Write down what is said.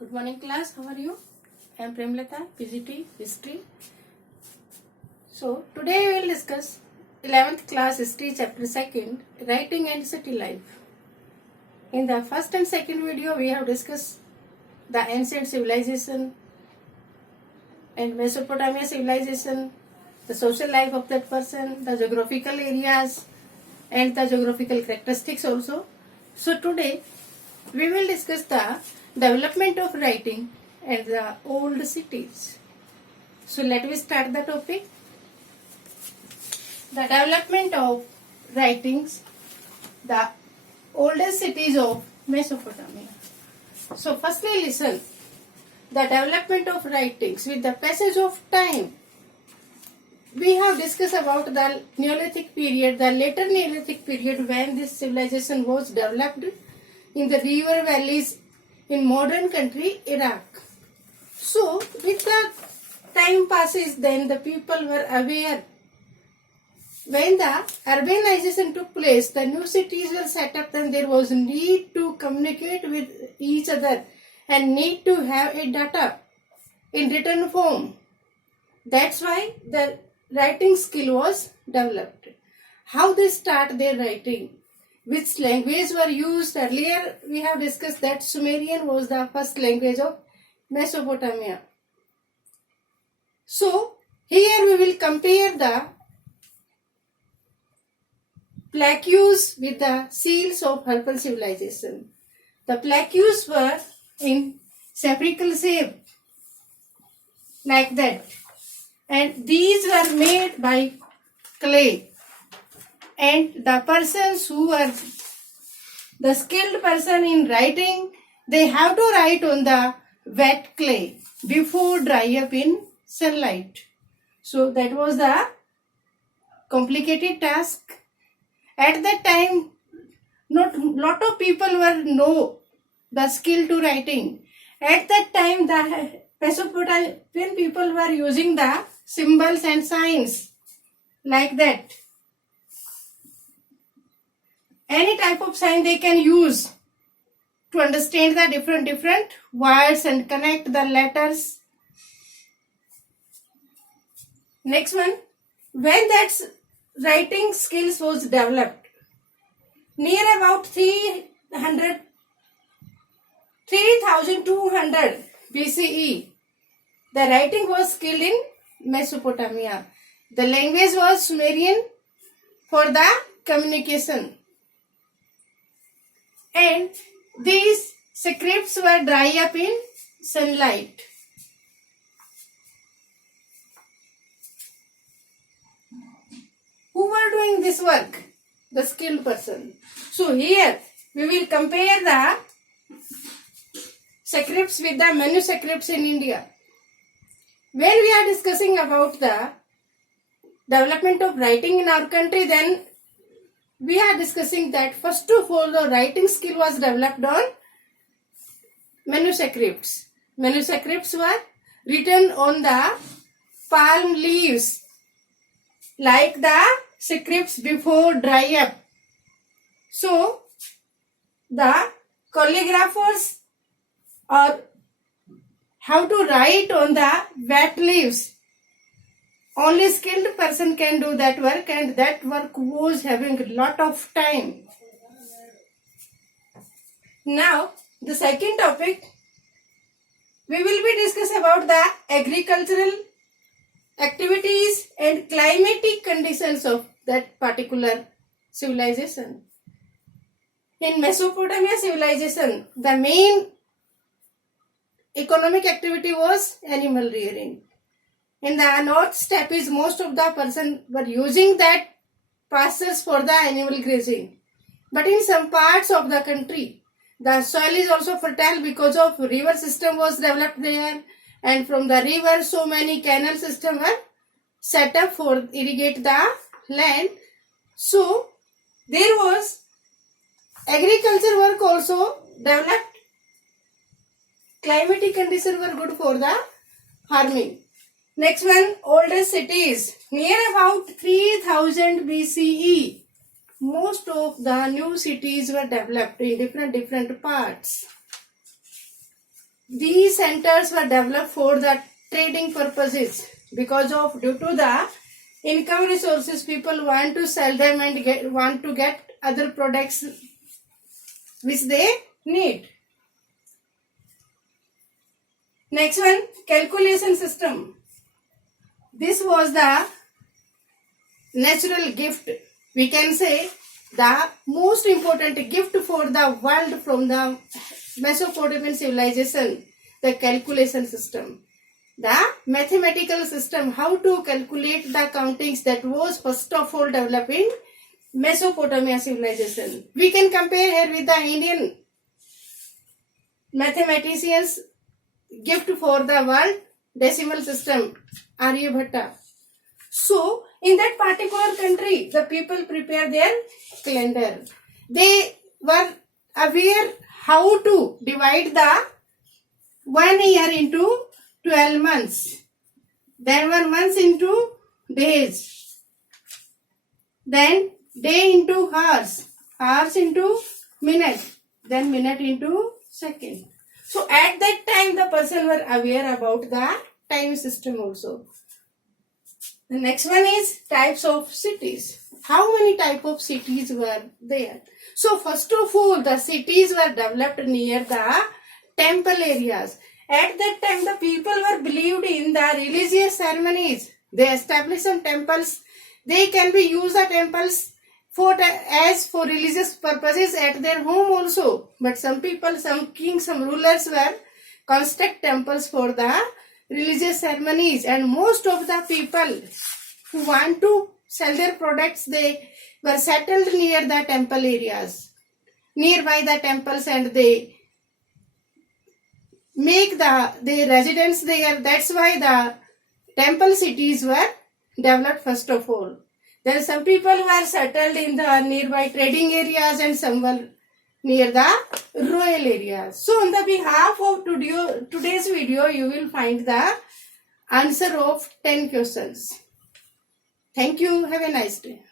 Good morning class, how are you? I am Premlata, PGT, History. So today we will discuss 11th class History chapter 2, Writing and City Life. In the first and second video we have discussed the ancient civilization and Mesopotamia civilization, the social life of that person, the geographical areas and the geographical characteristics also. So today we will discuss the development of writing and the old cities. So let me start the topic. The development of writings, the oldest cities of Mesopotamia. So firstly listen, the development of writings with the passage of time. We have discussed about the Neolithic period, the later Neolithic period when this civilization was developed in the river valleys in modern country Iraq. So with the time passes, then the people were aware. When the urbanization took place, the new cities were set up, then there was need to communicate with each other and need to have a data in written form. That's why the writing skill was developed. How they start their writing? Which language were used? Earlier we have discussed that Sumerian was the first language of Mesopotamia. So here we will compare the plaques with the seals of Harappan civilization. The plaques were in spherical shape like that, and these were made by clay. And the persons who were the skilled person in writing, they have to write on the wet clay before dry up in sunlight. So that was the complicated task. At that time, not lot of people were know the skill to writing. At that time, the Mesopotamian people were using the symbols and signs like that. Any type of sign they can use to understand the different words and connect the letters. Next one, when that writing skills was developed, near about 3200 BCE, the writing was skilled in Mesopotamia. The language was Sumerian for the communication. And these scripts were dry up in sunlight. Who were doing this work? The skilled person. So here we will compare the scripts with the manuscripts in India. When we are discussing about the development of writing in our country, then we are discussing that first of all the writing skill was developed on manuscripts. Manuscripts were written on the palm leaves like the scripts before dry up. So the calligraphers or how to write on the wet leaves. Only skilled person can do that work, and that work was having a lot of time. Now, the second topic, we will be discussing about the agricultural activities and climatic conditions of that particular civilization. In Mesopotamia civilization, the main economic activity was animal rearing. In the north steppes, most of the person were using that pastures for the animal grazing. But in some parts of the country, the soil is also fertile because of river system was developed there, and from the river so many canal system were set up for irrigate the land. So there was agriculture work also developed. Climatic conditions were good for the farming. Next one, oldest cities. Near about 3000 BCE, most of the new cities were developed in different parts. these centers were developed for the trading purposes because of due to the income resources, people want to sell them and want to get other products which they need. Next one, calculation system. This was the natural gift. We can say the most important gift for the world from the Mesopotamian civilization, the calculation system. The mathematical system, how to calculate the countings, that was first of all developed in Mesopotamia civilization. We can compare here with the Indian mathematicians gift for the world, decimal system, Aryabhatta. So, in that particular country, the people prepare their calendar. They were aware how to divide the 1 year into 12 months. Then 1 month into days. Then day into hours. Hours into minute. Then minute into second. So at that time the person were aware about the time system also. The next one is types of cities. How many type of cities were there? So first of all, the cities were developed near the temple areas. At that time, the people were believed in the religious ceremonies. They established some temples. They can be used the temples for religious purposes at their home also. But some people, some kings, some rulers were construct temples for the religious ceremonies, and most of the people who want to sell their products, they were settled near the temple areas, nearby the temples, and they make their residence there. That's why the temple cities were developed first of all. Then some people were settled in the nearby trading areas and some were near the royal areas. So on the behalf of today's video, you will find the answer of 10 questions. Thank you. Have a nice day.